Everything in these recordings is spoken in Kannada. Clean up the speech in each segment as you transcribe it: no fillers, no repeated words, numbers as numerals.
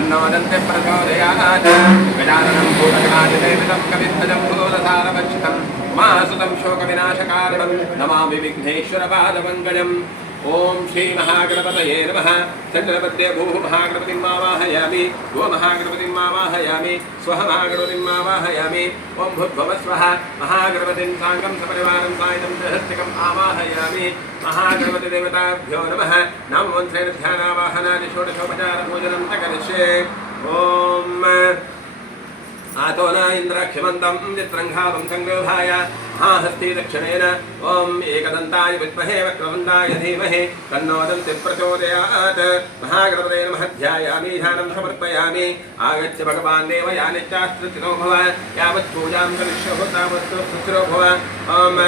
अन्नोदन्ते प्रचोदयात् गजाननं भूतगणाधिदैवतं कविध्वजं भूतसारभक्षितं मासुतं शोकविनाशकारणं नमामि विघ्नेश्वरपादपङ्कजम्। ओम श्री महागणपतये नमः। चंद्रपद्ये भूः महागणपतिं आवाहयामि, गो महागणपतिं आवाहयामि, स्वः महागणपतिं आवाहयामि। ओम भूर्भुवः स्वः महागणपतिं साङ्गं सपरिवारं सायं सहस्तिकम् आवाहयामि। महागणपतिदेवताभ्यो नमः। नाममन्त्रेण ध्यानावाहनादि षोडशोपचारपूजनं च करिष्ये। ओम आतो न इन्द्राक्षमन्तं चित्रङ्घावं संगृहाय महाहस्ती दक्षिणेन ओम एकदन्ताय विद्महे वक्रतुण्डाय धीमहि तन्नो दन्तिः प्रचोदयात्। महागणपतये नमः। ध्यायामि ध्यानं समर्पयामि। आगच्छ भगवान् देवयानिश्चास्त्रिनो भव यावत् पूजां करिष्यः तावत् सुचिरो भव। ओम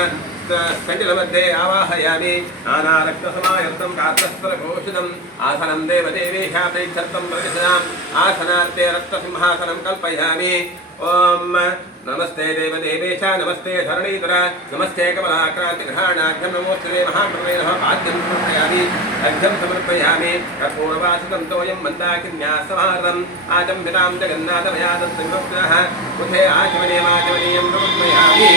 सङ्गिलमध्ये आवाहयामि नानारक्तसमायुक्तं कात्रस्त्रभूषितम् आसनं देवदेवेभ्यः प्रेक्षर्थं प्रविशदाम् आसनार्थे रक्तसिंहासनं कल्पयामि। ओम नमस्ते देवदेवेश नमस्ते धरणीधर नमस्ते कमलाक्रान्तिग्रहाणाख्यं नमोऽस्तुते महाप्रभवे नमः। पाद्यं समर्पयामि अर्घ्यं समर्पयामि कर्पूरवासितं तोयं मन्दाकिन्यासमार्दम् आचम्बितां जगन्नाथमया दत्तविभक्तः उथे आचमनीयमाचमनीयं समर्पयामि।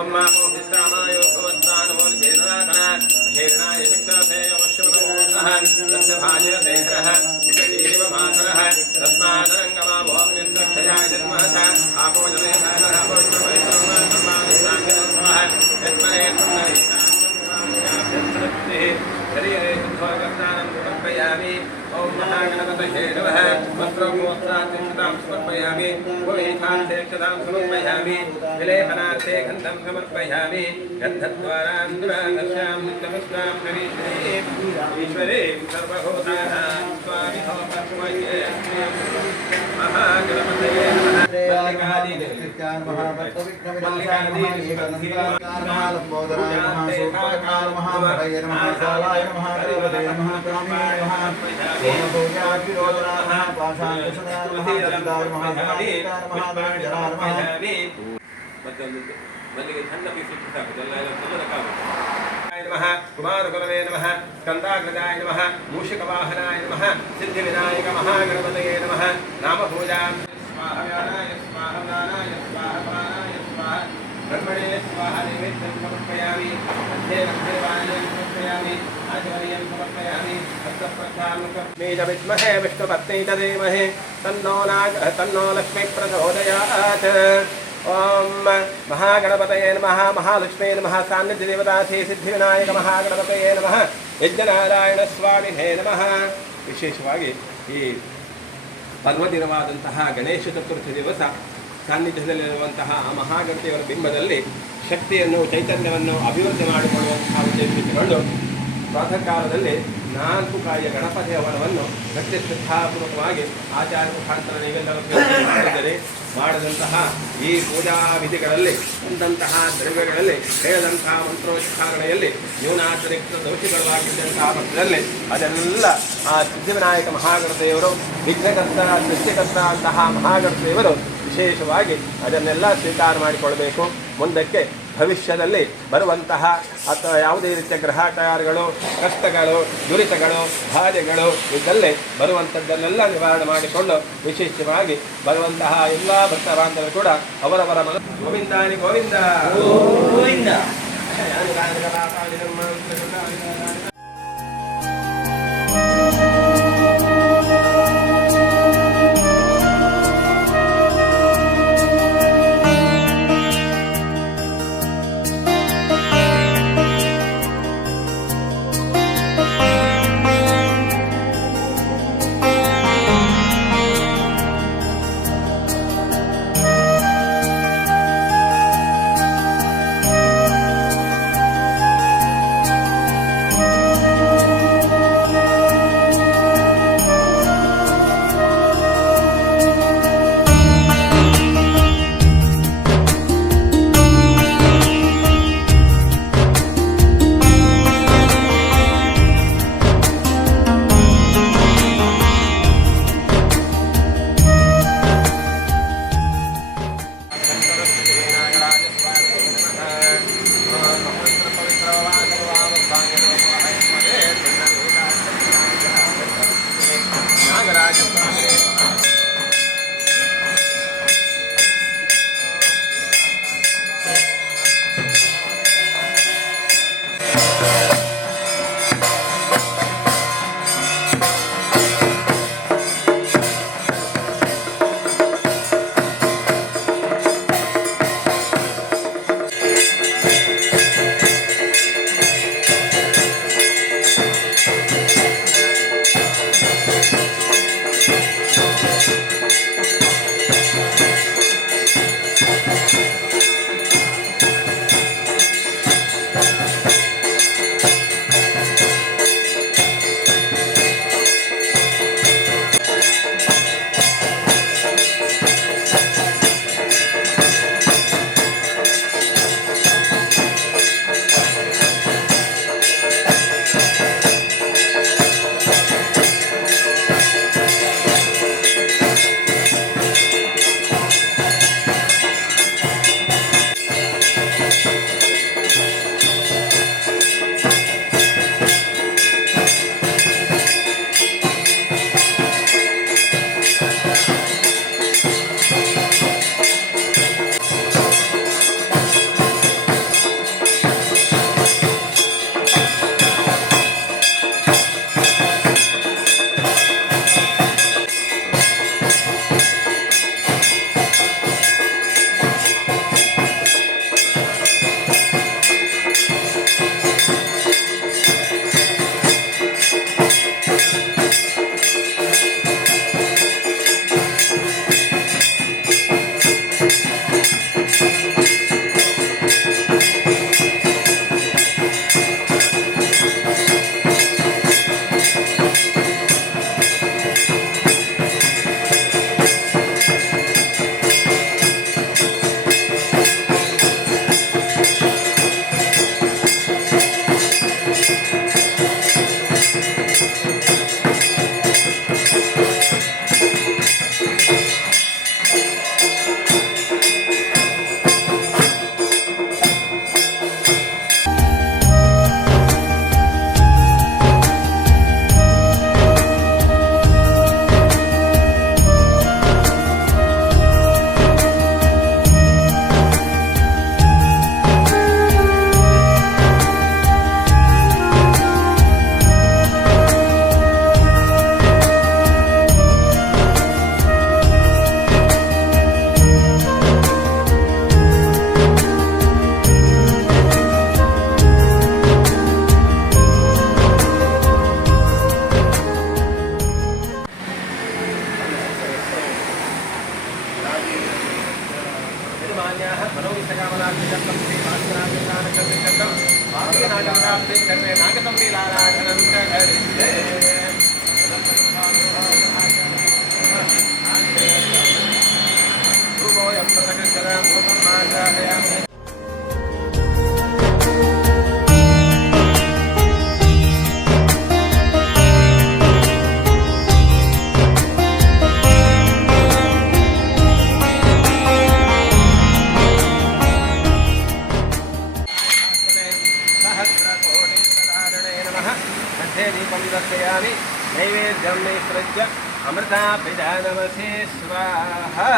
ओम मोहितामायो भवत्तानुमोर्जेनाथना हेरणाय शिक्षासेय अवश्यमनमोसः तस्य भाजयदेहरः उषतीव मातरः तस्मादरङ्गमाभोग्निस्रक्षयाय जन्महत आपोजनयधानः पवित्रपवित्रमात्मानिस्ताङ्गिनोः यत्परेत्पुण्डरीकाभ्यन्तरस्तिः शरीरे शुद्धोगस्नानं समर्पयामि। ओम महागणपतये नमः। वस्त्रमोक्षां समर्पयामि। गोहीकान्तेक्षतां समर्पयामि। विलेपनार्थे गन्धं समर्पयामि। गन्धद्वारान्द्रादर्शां नित्यमिष्टां करीश्वरीं ईश्वरीं सर्वभूतानां स्वामिनो तस्मै महागणपतये नमः। कुमारगुरवे नमः। स्कन्दाग्रजाय नमः। मूषिकवाहनाय नमः। सिद्धिविनायक महागणपतये नमः। नामपूजां स्वाहाय स्वाहा नाराय स्वाहा प्राणाय स्वाहा ब्रह्मणे स्वाहा नैवेद्यं समर्पयामि। मध्ये मध्ये वाणिज्यं समर्पयामि। आचमनीयं समर्पयामि। हस्तप्रक्षालनं विद्महे विष्णुपत्नी च धीमहि तन्नो लक्ष्मी प्रचोदयात्। ओम महागणपतये नमः। महालक्ष्मी नमः। सान्निध्यदेवताथे सिद्धिविनायक महागणपतये नमः। यज्ञनारायण स्वामिने नमः। ವಿಶೇಷವಾಗಿ ಈ ಪರ್ವದಿನವಾದಂತಹ ಗಣೇಶ ಚತುರ್ಥಿ ದಿವಸ ಸಾನ್ನಿಧ್ಯದಲ್ಲಿರುವಂತಹ ಆ ಮಹಾಗಣಪತಿಯವರ ಬಿಂಬದಲ್ಲಿ ಶಕ್ತಿಯನ್ನು ಚೈತನ್ಯವನ್ನು ಅಭಿವೃದ್ಧಿ ಮಾಡಿಕೊಳ್ಳುವಂತಹ ಉದ್ದೇಶಿಸಿಕೊಂಡು ಪ್ರಾತಃ ಕಾಲದಲ್ಲಿ 4 ಕಾಯಿಯ ಗಣಪತಿ ಹವನವನ್ನು ಭಕ್ತಿ ಶ್ರದ್ಧಾಪೂರ್ವಕವಾಗಿ ಆಚಾರ್ಯ ಮುಖಾಂತರ ನೀವೆಲ್ಲರೂ ಮಾಡಿದಂತಹ ಈ ಪೂಜಾ ವಿಧಿಗಳಲ್ಲಿ ಬಂದಂತಹ ದ್ರವ್ಯಗಳಲ್ಲಿ ಹೇಳಿದಂತಹ ಮಂತ್ರೋಚ್ಚಾರಣೆಯಲ್ಲಿ ನ್ಯೂನಾತಿರಿಕ್ತ ದೋಷಿಗಳಾಗಿದ್ದಂತಹ ಪಕ್ಷದಲ್ಲಿ ಅದನ್ನೆಲ್ಲ ಆ ಸಿದ್ಧಿವಿನಾಯಕ ಮಹಾಗಣಪತಿಯವರು ವಿಘ್ನಕರ್ತ ಸೃಷ್ಟಿಕರ್ತ ಅಂತಹ ಮಹಾಗಣಪತಿಯವರು ವಿಶೇಷವಾಗಿ ಅದನ್ನೆಲ್ಲ ಸ್ವೀಕಾರ ಮಾಡಿಕೊಳ್ಳಬೇಕು. ಮುಂದಕ್ಕೆ ಭವಿಷ್ಯದಲ್ಲಿ ಬರುವಂತಹ ಅಥವಾ ಯಾವುದೇ ರೀತಿಯ ಗ್ರಹಾಚಾರಗಳು ಕಷ್ಟಗಳು ದುರಿತಗಳು ಬಾಧೆಗಳು ಇದ್ದಲ್ಲಿ ಬರುವಂಥದ್ದನ್ನೆಲ್ಲ ನಿವಾರಣೆ ಮಾಡಿಕೊಂಡು ವಿಶೇಷವಾಗಿ ಬರುವಂತಹ ಎಲ್ಲ ಭಕ್ತ ಬಾಂಧವರು ಕೂಡ ಅವರವರ ಮನ ಗೋವಿಂದಾನಿ ಗೋವಿಂದ ಗೋವಿಂದ. नैवेद्यं निसृज्य अमृताभिधानमसे स्वाहा।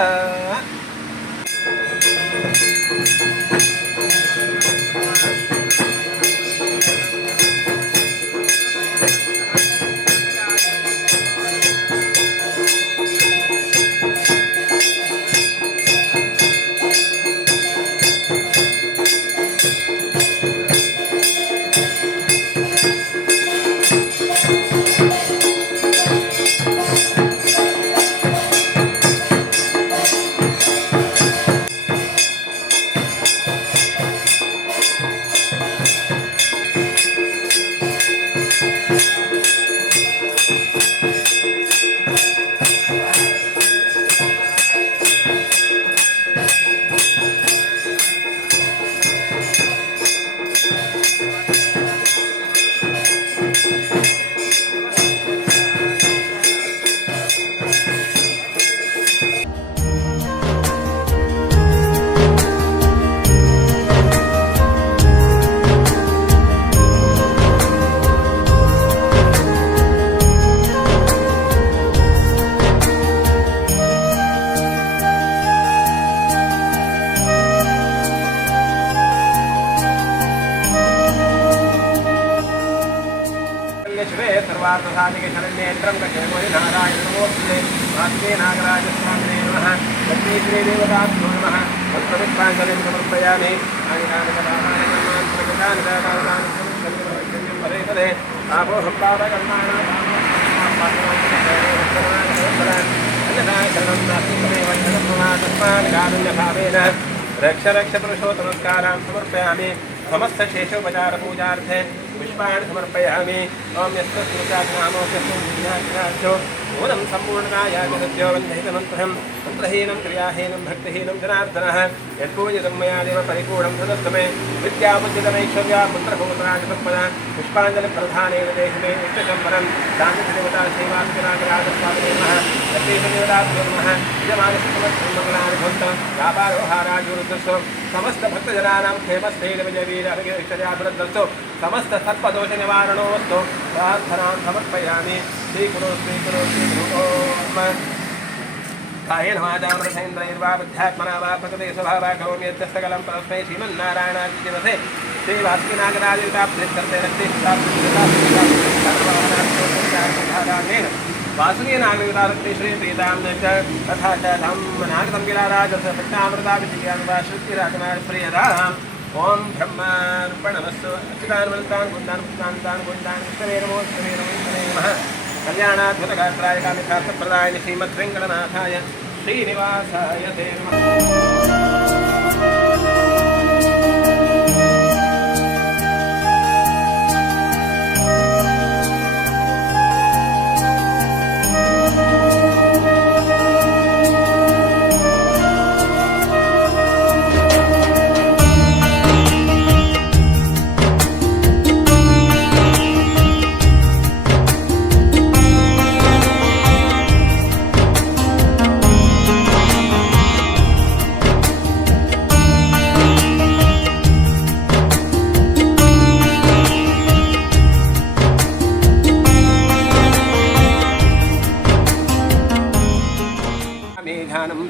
सर्वार्थसाधिके शरण्येत्रं गच्छेमहि नारायण नमोऽस्तुते वासुदेव नागराजस्वामिने नमः लक्ष्मी श्रीदेवताभ्यो नमः पुष्पाञ्जलिं समर्पयामि पदे पदे आपोहं पावकर्माणां तस्मात् रक्ष रक्ष पुरुषोत्तमस्कारां समर्पयामि समस्त शेषोपचारपूजार्थे पुष्पाणि समर्पयामि। ओम यस्तस्मृत्याज्ञामोऽस्यो मूलं सम्पूर्णकायागतस्य वन्दितमन्त्रं मन्त्रहीनं क्रियाहीनं भक्तिहीनं जनार्दनः यत्पूजितं मया देव परिपूर्णं तदस्तमे विद्याबुद्धिधनैश्वर्या पुत्रपौत्रादिसम्पदा पुष्पाञ्जलिप्रधानेन देहिमे नित्यशम्बरं शान्तिदेवता श्रीवासुदेवनागराजस्वामिने नमः लक्ष्मीदेवताभ्यो नमः यजमानसमस्तं मङ्गलानि भवन्तु व्यापारोहाराजुरुद्रस्व समस्त भक्तजनानां क्षेमस्थैर्यविजयवीरहरिश्चर्याभिवृद्धस्तु समस्त सर्पदोषनिवारणोऽस्तु प्रार्थनां समर्पयामि। स्वीकुरु स्वीकुरु स्वीकुरु। कायेन वाचा मनसेन्द्रियैर्वा बुद्ध्यात्मना वा प्रकृते स्वभावा करोमि यद्यस्तकलं परस्मै श्रीमन्नारायणादिवसे श्रीवासुकीनागराजयुताब्धिस्तर्पयरक्तिः वासुकीनागयुतारक्ति श्रीप्रीतां तथा च धम्मनागतं विलाराजसपट्टामृताभिषेकान् ओम ब्रह्मार्पणमस्तु। अच्युतान्वन्तान् गुन्दान् पुष्णान्तान् गुन्दान् विष्णवे नमो विष्णवे नमः। कल्याणाद्भुतगात्राय कामिकार्थप्रदाय श्रीमद्वेङ्कटनाथाय श्रीनिवासाय ते नमः।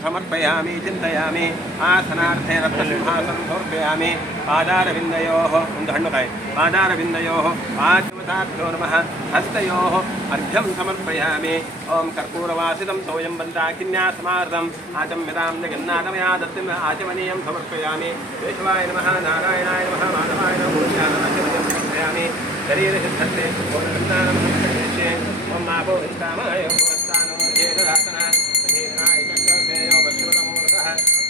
समर्पयामि चिन्तयामि आसनार्थे रत्नसिंहासनं समर्पयामि पादारविन्दयोः पादारविन्दयोः पादमताभ्यो नमः हस्तयोः अर्घ्यं समर्पयामि। ओं कर्पूरवासितं सोऽयं बन्दाकिन्यासमार्दम् आचम्यतां जगन्नाथमया दत्तिम् आचमनीयं समर्पयामि। केशवाय नमः नारायणाय नमः माधवाय नमः समर्पयामि। शरीरसिद्धत्ते पूर्णगन्धानं समर्पयिष्ये। ओं मापो हिष्ठामय उपस्थानो येददासना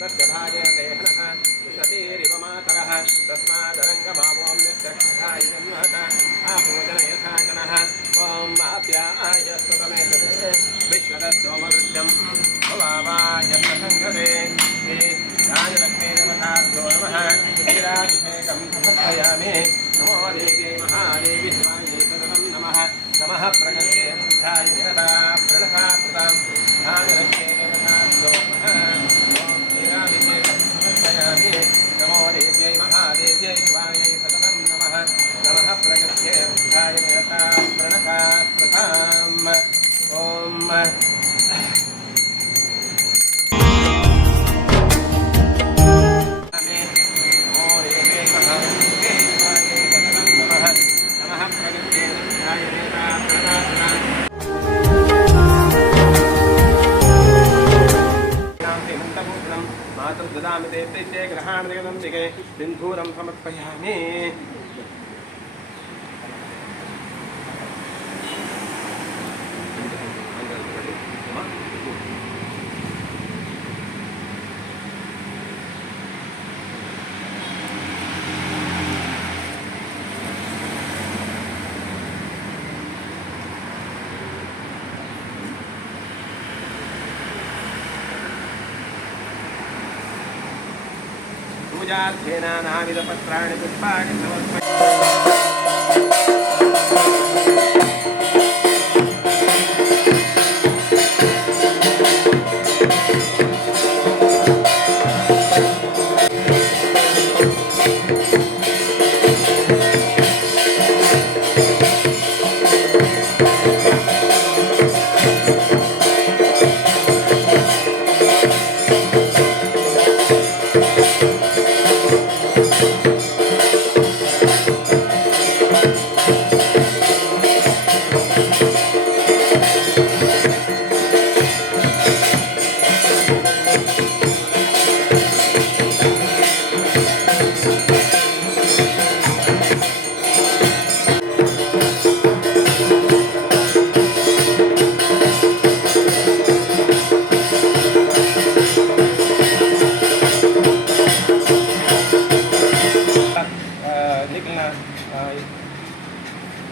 तस्य भाजयते हनः विशतीरिव मातरः तस्मादरङ्गभावोऽम्यस्य देव्यै महादेवी शिवायै सततं नमः नमः प्रकृते बुद्धाय निरता प्रणता कृतां धानरक्षे देवताभ्यो नमः ॐ श्रीरामिते समर्पयामि नमो देव्यै महादेव्यै शिवायै सततं नमः नमः प्रकृते बुद्धाय निरता प्रणता कृताम् ददामि ते प्रीत्यै ग्रहाणं दिगे सिन्धूरं समर्पयामि पूजार्थेन नानाविधपत्राणि पुष्पाणि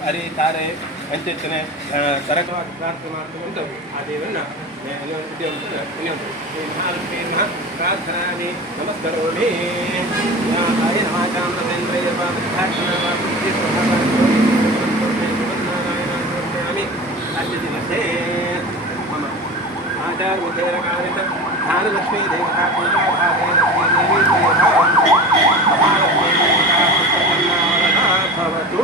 ಅರಿ ತಾರೆ ಪಂಚಾಯತ್ನೆ ಸರಕವಾಗಿ ಪ್ರಾರ್ಥನೆ ಮಾಡಿಕೊಂಡು ಆ ದೇವರನ್ನ ಪ್ರಾರ್ಥನಾಮಿ ನಮಸ್ಕರೋಮಿ ಆಯ ನಮಾಚಾಮಿ ರಾಜ್ಯದಿ ಮಧ್ಯೆ ಮಮ ಆಚಾರ ಮುಖೇನ ಕಾರಿತ ಧಾನಲಕ್ಷ್ಮೀ ದೇವತಾ ಪೂಜಾ ಭಾಗೇ ಲಕ್ಷ್ಮೀ ದೇವಿ ಭವತು.